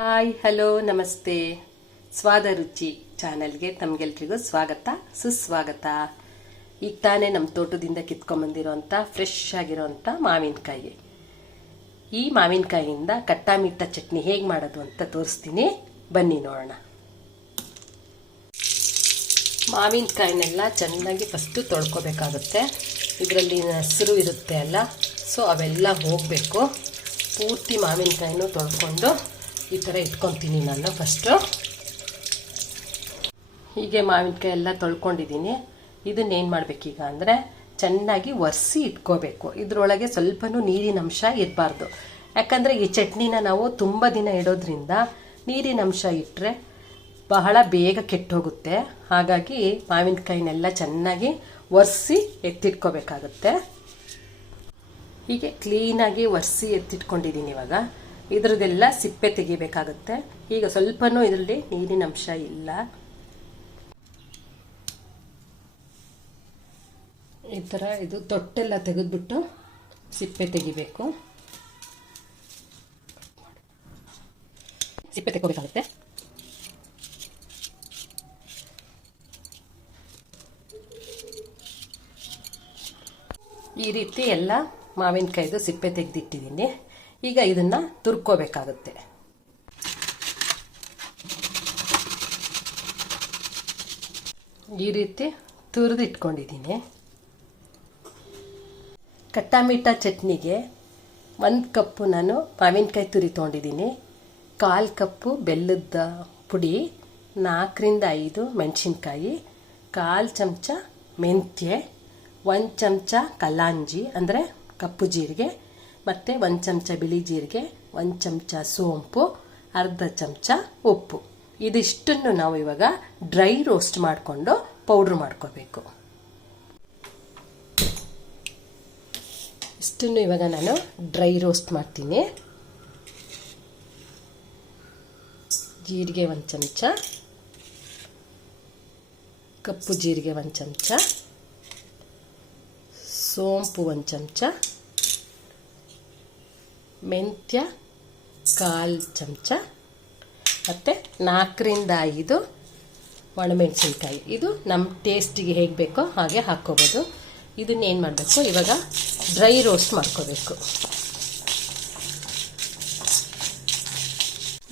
Hi hello ನಮಸ್ತೆ. ಸ್ವಾದ ರುಚಿ ಚಾನೆಲ್ಗೆ ತಮಗೆಲ್ರಿಗೂ ಸ್ವಾಗತ ಸುಸ್ವಾಗತ. ಈಗ ತಾನೇ ನಮ್ಮ ತೋಟದಿಂದ ಕಿತ್ಕೊಂಡ್ಬಂದಿರೋಂಥ ಫ್ರೆಶ್ ಆಗಿರೋಂಥ ಮಾವಿನಕಾಯಿ. ಈ ಮಾವಿನಕಾಯಿಯಿಂದ ಕಟ್ಟ ಮಿಟ್ಟ ಚಟ್ನಿ ಹೇಗೆ ಮಾಡೋದು ಅಂತ ತೋರಿಸ್ತೀನಿ, ಬನ್ನಿ ನೋಡೋಣ. ಮಾವಿನಕಾಯಿನೆಲ್ಲ ಚೆನ್ನಾಗಿ ಫಸ್ಟು ತೊಳ್ಕೊಬೇಕಾಗುತ್ತೆ. ಇದರಲ್ಲಿ ಹಸಿರು ಇರುತ್ತೆ ಅಲ್ಲ, ಸೊ ಅವೆಲ್ಲ ಹೋಗಬೇಕು. ಪೂರ್ತಿ ಮಾವಿನಕಾಯಿನೂ ತೊಳ್ಕೊಂಡು ಈ ಥರ ಇಟ್ಕೊತೀನಿ ನಾನು. ಫಸ್ಟು ಹೀಗೆ ಮಾವಿನಕಾಯಿ ಎಲ್ಲ ತೊಳ್ಕೊಂಡಿದ್ದೀನಿ. ಇದನ್ನೇನು ಮಾಡಬೇಕೀಗ ಅಂದರೆ ಚೆನ್ನಾಗಿ ಒರೆಸಿ ಇಟ್ಕೋಬೇಕು. ಇದರೊಳಗೆ ಸ್ವಲ್ಪನೂ ನೀರಿನ ಅಂಶ ಇರಬಾರ್ದು. ಯಾಕಂದರೆ ಈ ಚಟ್ನಿನ ನಾವು ತುಂಬ ದಿನ ಇಡೋದ್ರಿಂದ ನೀರಿನ ಅಂಶ ಇಟ್ಟರೆ ಬಹಳ ಬೇಗ ಕೆಟ್ಟೋಗುತ್ತೆ. ಹಾಗಾಗಿ ಮಾವಿನಕಾಯಿನೆಲ್ಲ ಚೆನ್ನಾಗಿ ಒರೆಸಿ ಎತ್ತಿಟ್ಕೋಬೇಕಾಗುತ್ತೆ. ಹೀಗೆ ಕ್ಲೀನಾಗಿ ಒರೆಸಿ ಎತ್ತಿಟ್ಕೊಂಡಿದ್ದೀನಿ. ಇವಾಗ ಇದ್ರದ್ದೆಲ್ಲ ಸಿಪ್ಪೆ ತೆಗಿಬೇಕಾಗುತ್ತೆ. ಈಗ ಸ್ವಲ್ಪನೂ ಇದರಲ್ಲಿ ನೀರಿನ ಅಂಶ ಇಲ್ಲ. ಈ ಥರ ಇದು ತೊಟ್ಟೆಲ್ಲ ತೆಗೆದ್ಬಿಟ್ಟು ಸಿಪ್ಪೆ ತೆಗಿಬೇಕು. ಸಿಪ್ಪೆ ತೆಗೋಬೇಕಾಗುತ್ತೆ. ಈ ರೀತಿ ಎಲ್ಲ ಮಾವಿನಕಾಯಿದು ಸಿಪ್ಪೆ ತೆಗೆದಿಟ್ಟಿದ್ದೀನಿ. ಈಗ ಇದನ್ನ ತುರ್ಕೋಬೇಕಾಗುತ್ತೆ. ಈ ರೀತಿ ತುರಿದಿಟ್ಕೊಂಡಿದ್ದೀನಿ. ಕಟ್ಟಾಮಿಠ ಚಟ್ನಿಗೆ 1 ಕಪ್ಪು ನಾನು ಮಾವಿನಕಾಯಿ ತುರಿ ತೊಗೊಂಡಿದ್ದೀನಿ. 1/4 ಕಪ್ಪು ಬೆಲ್ಲದ ಪುಡಿ, 4ರಿಂದ 5 ಮೆಣಸಿನ್ಕಾಯಿ, 1/4 ಚಮಚ ಮೆಂತ್ಯೆ, 1 ಚಮಚ ಕಲಾಂಜಿ ಅಂದರೆ ಕಪ್ಪು ಜೀರಿಗೆ, ಮತ್ತು 1 ಚಮಚ ಬಿಳಿ ಜೀರಿಗೆ, 1 ಚಮಚ ಸೋಂಪು, ಅರ್ಧ ಚಮಚ ಉಪ್ಪು. ಇದಿಷ್ಟನ್ನು ನಾವು ಇವಾಗ ಡ್ರೈ ರೋಸ್ಟ್ ಮಾಡಿಕೊಂಡು ಪೌಡ್ರ್ ಮಾಡ್ಕೋಬೇಕು. ಇಷ್ಟನ್ನು ಇವಾಗ ನಾನು ಡ್ರೈ ರೋಸ್ಟ್ ಮಾಡ್ತೀನಿ. ಜೀರಿಗೆ 1 ಚಮಚ, ಕಪ್ಪು ಜೀರಿಗೆ 1 ಚಮಚ, ಸೋಂಪು 1 ಚಮಚ, ಮೆಂತ್ಯ 1/4 ಚಮಚ, ಮತ್ತು 4ರಿಂದ 5 ಒಣಮೆಣಸಿನ್ಕಾಯಿ. ಇದು ನಮ್ಮ ಟೇಸ್ಟಿಗೆ ಹೇಗೆ ಬೇಕೋ ಹಾಗೆ ಹಾಕ್ಕೋಬೋದು. ಇದನ್ನೇನು ಮಾಡಬೇಕು, ಇವಾಗ ಡ್ರೈ ರೋಸ್ಟ್ ಮಾಡ್ಕೋಬೇಕು.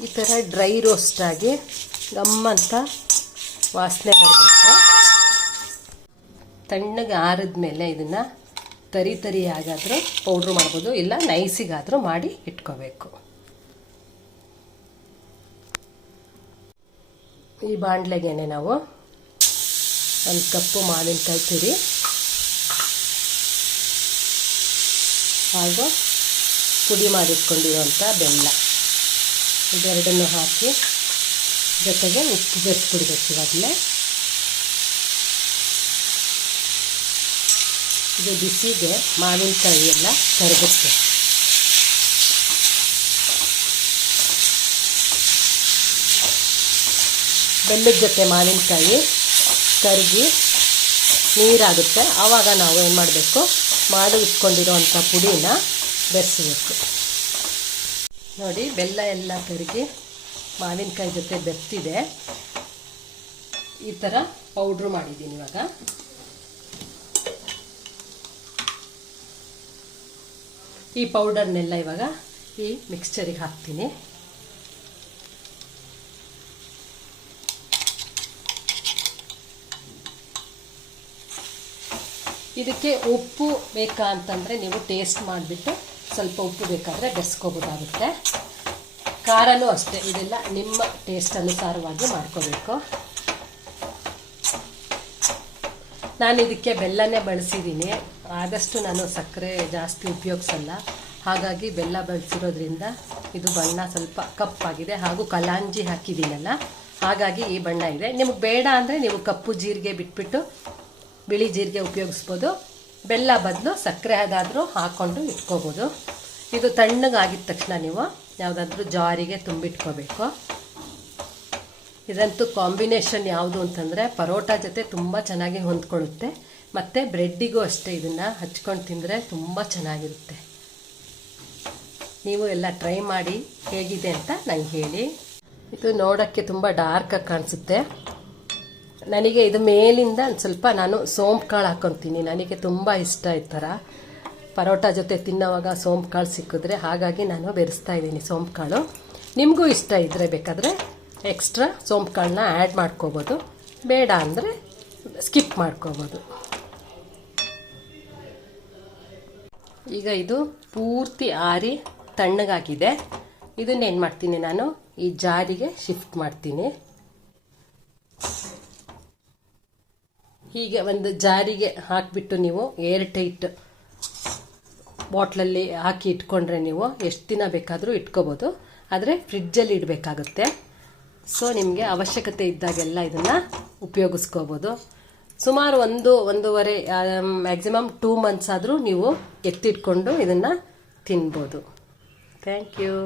ಈ ಥರ ಡ್ರೈ ರೋಸ್ಟ್ ಆಗಿ ಗಮ್ಮಂತ ವಾಸನೆ ಬರಬೇಕು. ತಣ್ಣಗೆ ಆರಿದ ಮೇಲೆ ಇದನ್ನು ತರಿ ಆಗಾದರೂ ಪೌಡ್ರ್ ಮಾಡ್ಬೋದು, ಇಲ್ಲ ನೈಸಿಗಾದರೂ ಮಾಡಿ ಇಟ್ಕೋಬೇಕು. ಈ ಬಾಣಲೆಗೇನೆ ನಾವು 1 ಕಪ್ಪು ಮಾವಿನಕಾಯಿ ತುರಿ ಹಾಗೂ ಪುಡಿ ಮಾಡಿಟ್ಕೊಂಡಿರುವಂಥ ಬೆಲ್ಲ ಇದೆರಡನ್ನು ಹಾಕಿ ಜೊತೆಗೆ ಉಪ್ಪು ಬೆರೆಸ್ಬಿಡ್ಬೇಕು. ಇವಾಗಲೇ ಇದು ಬಿಸಿಗೆ ಮಾವಿನಕಾಯಿ ಎಲ್ಲ ಕರಗುತ್ತೆ. ಬೆಲ್ಲದ ಜೊತೆ ಮಾವಿನಕಾಯಿ ಕರಗಿ ನೀರಾಗುತ್ತೆ. ಆವಾಗ ನಾವು ಏನು ಮಾಡಬೇಕು, ಮಾಡಿ ಇಟ್ಕೊಂಡಿರೋವಂಥ ಪುಡಿನ ಬೆರೆಸಬೇಕು. ನೋಡಿ, ಬೆಲ್ಲ ಎಲ್ಲ ಕರಗಿ ಮಾವಿನಕಾಯಿ ಜೊತೆ ಬೆರ್ತಿದೆ. ಈ ಥರ ಪೌಡ್ರು ಮಾಡಿದ್ದೀನಿ. ಇವಾಗ ಈ ಪೌಡರ್ನೆಲ್ಲ ಇವಾಗ ಈ ಮಿಕ್ಸ್ಚರಿಗೆ ಹಾಕ್ತೀನಿ. ಇದಕ್ಕೆ ಉಪ್ಪು ಬೇಕಾ ಅಂತಂದರೆ ನೀವು ಟೇಸ್ಟ್ ಮಾಡಿಬಿಟ್ಟು ಸ್ವಲ್ಪ ಉಪ್ಪು ಬೇಕಾದರೆ ಬೆರೆಸ್ಕೋಬೋದಾಗುತ್ತೆ. ಖಾರನೂ ಅಷ್ಟೇ, ಇದೆಲ್ಲ ನಿಮ್ಮ ಟೇಸ್ಟ್ ಅನುಸಾರವಾಗಿ ಮಾಡ್ಕೋಬೇಕು. ನಾನು ಇದಕ್ಕೆ ಬೆಲ್ಲನೇ ಬಳಸಿದ್ದೀನಿ. ಆದಷ್ಟು ನಾನು ಸಕ್ಕರೆ ಜಾಸ್ತಿ ಉಪಯೋಗಿಸಲ್ಲ. ಹಾಗಾಗಿ ಬೆಲ್ಲ ಬಳಸಿರೋದ್ರಿಂದ ಇದು ಬಣ್ಣ ಸ್ವಲ್ಪ ಕಪ್ಪಾಗಿದೆ. ಹಾಗೂ ಕಲಾಂಜಿ ಹಾಕಿದ್ದೀನಲ್ಲ, ಹಾಗಾಗಿ ಈ ಬಣ್ಣ ಇದೆ. ನಿಮಗೆ ಬೇಡ ಅಂದರೆ ನೀವು ಕಪ್ಪು ಜೀರಿಗೆ ಬಿಟ್ಬಿಟ್ಟು ಬಿಳಿ ಜೀರಿಗೆ ಉಪಯೋಗಿಸ್ಬೋದು. ಬೆಲ್ಲ ಬದಲು ಸಕ್ಕರೆ ಅದಾದರೂ ಹಾಕ್ಕೊಂಡು ಇಟ್ಕೋಬೋದು. ಇದು ತಣ್ಣಗಾಗಿದ ತಕ್ಷಣ ನೀವು ಯಾವುದಾದ್ರೂ ಜಾರಿಗೆ ತುಂಬಿಟ್ಕೋಬೇಕು. ಇದಂತೂ ಕಾಂಬಿನೇಷನ್ ಯಾವುದು ಅಂತಂದರೆ ಪರೋಟ ಜೊತೆ ತುಂಬ ಚೆನ್ನಾಗಿ ಹೊಂದ್ಕೊಳ್ಳುತ್ತೆ. ಮತ್ತು ಬ್ರೆಡ್ಡಿಗೂ ಅಷ್ಟೇ ಇದನ್ನು ಹಚ್ಕೊಂಡು ತಿಂದರೆ ತುಂಬ ಚೆನ್ನಾಗಿರುತ್ತೆ. ನೀವು ಎಲ್ಲ ಟ್ರೈ ಮಾಡಿ ಹೇಗಿದೆ ಅಂತ ನಂಗೆ ಹೇಳಿ. ಇದು ನೋಡೋಕ್ಕೆ ತುಂಬ ಡಾರ್ಕಾಗಿ ಕಾಣಿಸುತ್ತೆ. ನನಗೆ ಇದು ಮೇಲಿಂದ ಸ್ವಲ್ಪ ನಾನು ಸೋಂಪು ಕಾಳು ಹಾಕ್ಕೊತೀನಿ. ನನಗೆ ತುಂಬ ಇಷ್ಟ ಈ ಥರ ಪರೋಟ ಜೊತೆ ತಿನ್ನೋವಾಗ ಸೋಂಪು ಕಾಳು ಸಿಕ್ಕಿದ್ರೆ, ಹಾಗಾಗಿ ನಾನು ಬೆರೆಸ್ತಾ ಇದ್ದೀನಿ ಸೋಂಪು ಕಾಳು. ನಿಮಗೂ ಇಷ್ಟ ಇದ್ದರೆ ಬೇಕಾದರೆ ಎಕ್ಸ್ಟ್ರಾ ಸೋಂಪು ಕಾಳನ್ನ ಆ್ಯಡ್ ಮಾಡ್ಕೋಬೋದು, ಬೇಡ ಅಂದರೆ ಸ್ಕಿಪ್ ಮಾಡ್ಕೋಬೋದು. ಈಗ ಇದು ಪೂರ್ತಿ ಆರಿ ತಣ್ಣಗಾಗಿದೆ. ಇದನ್ನೇನು ಮಾಡ್ತೀನಿ, ನಾನು ಈ ಜಾರಿಗೆ ಶಿಫ್ಟ್ ಮಾಡ್ತೀನಿ. ಹೀಗೆ ಒಂದು ಜಾರಿಗೆ ಹಾಕಿಬಿಟ್ಟು ನೀವು ಏರ್ ಟೈಟ್ ಬಾಟ್ಲಲ್ಲಿ ಹಾಕಿ ಇಟ್ಕೊಂಡ್ರೆ ನೀವು ಎಷ್ಟು ದಿನ ಬೇಕಾದರೂ ಇಟ್ಕೋಬೋದು. ಆದರೆ ಫ್ರಿಡ್ಜಲ್ಲಿ ಇಡಬೇಕಾಗುತ್ತೆ. ಸೊ ನಿಮಗೆ ಅವಶ್ಯಕತೆ ಇದ್ದಾಗೆಲ್ಲ ಇದನ್ನು ಉಪಯೋಗಿಸ್ಕೋಬೋದು. ಸುಮಾರು 1-1.5 ಮ್ಯಾಕ್ಸಿಮಮ್ 2 ಮಂತ್ಸ್ ಆದರೂ ನೀವು ಎತ್ತಿಟ್ಕೊಂಡು ಇದನ್ನು ತಿನ್ಬೋದು. Thank you.